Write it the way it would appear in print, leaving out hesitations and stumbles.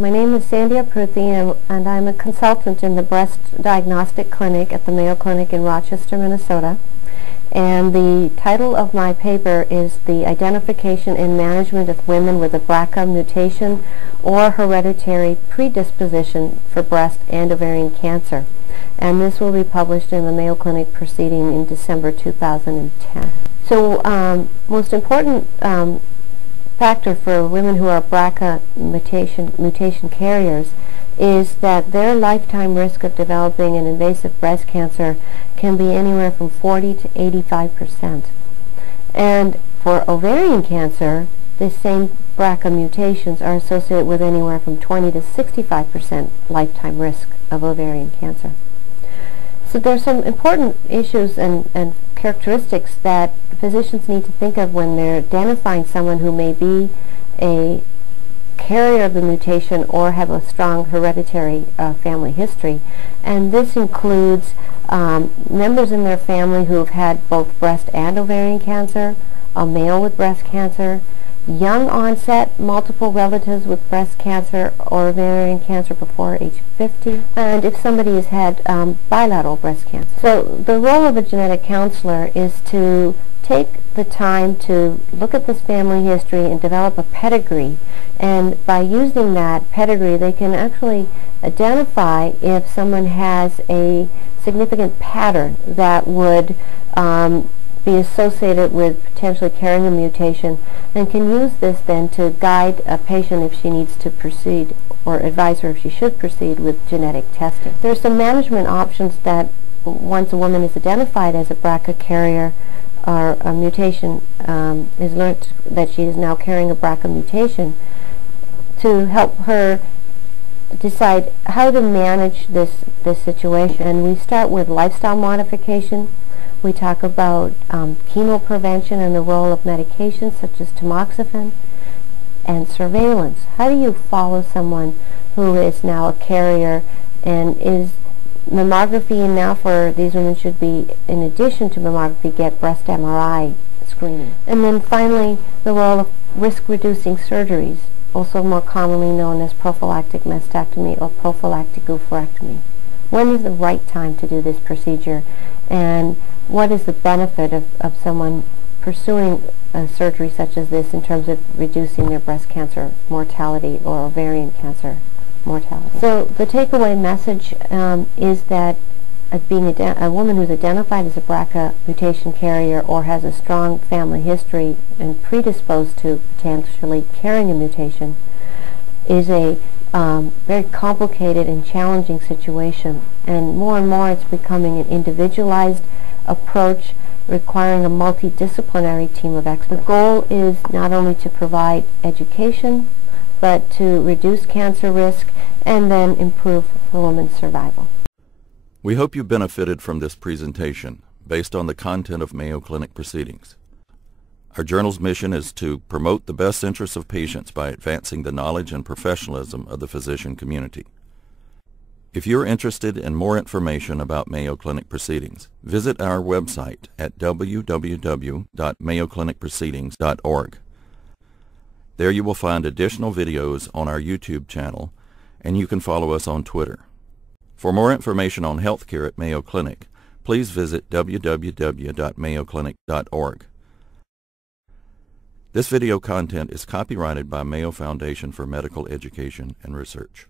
My name is Sandy Apruthi, and I'm a consultant in the breast diagnostic clinic at the Mayo Clinic in Rochester, Minnesota. And the title of my paper is The Identification and Management of Women with a BRCA Mutation or Hereditary Predisposition for Breast and Ovarian Cancer. And this will be published in the Mayo Clinic Proceeding in December 2010. So most important factor for women who are BRCA mutation carriers is that their lifetime risk of developing an invasive breast cancer can be anywhere from 40 to 85%. And for ovarian cancer, the same BRCA mutations are associated with anywhere from 20 to 65% lifetime risk of ovarian cancer. So there's some important issues and characteristics that physicians need to think of when they're identifying someone who may be a carrier of the mutation or have a strong hereditary family history. And this includes members in their family who have had both breast and ovarian cancer, a male with breast cancer, young onset, multiple relatives with breast cancer or ovarian cancer before age 50, and if somebody has had bilateral breast cancer. So the role of a genetic counselor is to take the time to look at this family history and develop a pedigree, and by using that pedigree they can actually identify if someone has a significant pattern that would be associated with potentially carrying a mutation, and can use this then to guide a patient if she needs to proceed, or advise her if she should proceed with genetic testing. There are some management options that once a woman is identified as a BRCA carrier or a mutation is learned that she is now carrying a BRCA mutation, to help her decide how to manage this situation. And we start with lifestyle modification. We talk about chemo prevention and the role of medications such as tamoxifen, and surveillance. How do you follow someone who is now a carrier, and is mammography now for these women should be, in addition to mammography, get breast MRI screening. And then finally, the role of risk-reducing surgeries, also more commonly known as prophylactic mastectomy or prophylactic oophorectomy. When is the right time to do this procedure, and what is the benefit of someone pursuing a surgery such as this in terms of reducing their breast cancer mortality or ovarian cancer mortality? So the takeaway message is that being a woman who's identified as a BRCA mutation carrier or has a strong family history and predisposed to potentially carrying a mutation is a very complicated and challenging situation, and more it's becoming an individualized approach requiring a multidisciplinary team of experts. The goal is not only to provide education, but to reduce cancer risk and then improve the woman's survival. We hope you benefited from this presentation based on the content of Mayo Clinic Proceedings. Our journal's mission is to promote the best interests of patients by advancing the knowledge and professionalism of the physician community. If you're interested in more information about Mayo Clinic Proceedings, visit our website at www.mayoclinicproceedings.org. There you will find additional videos on our YouTube channel, and you can follow us on Twitter. For more information on healthcare at Mayo Clinic, please visit www.mayoclinic.org. This video content is copyrighted by Mayo Foundation for Medical Education and Research.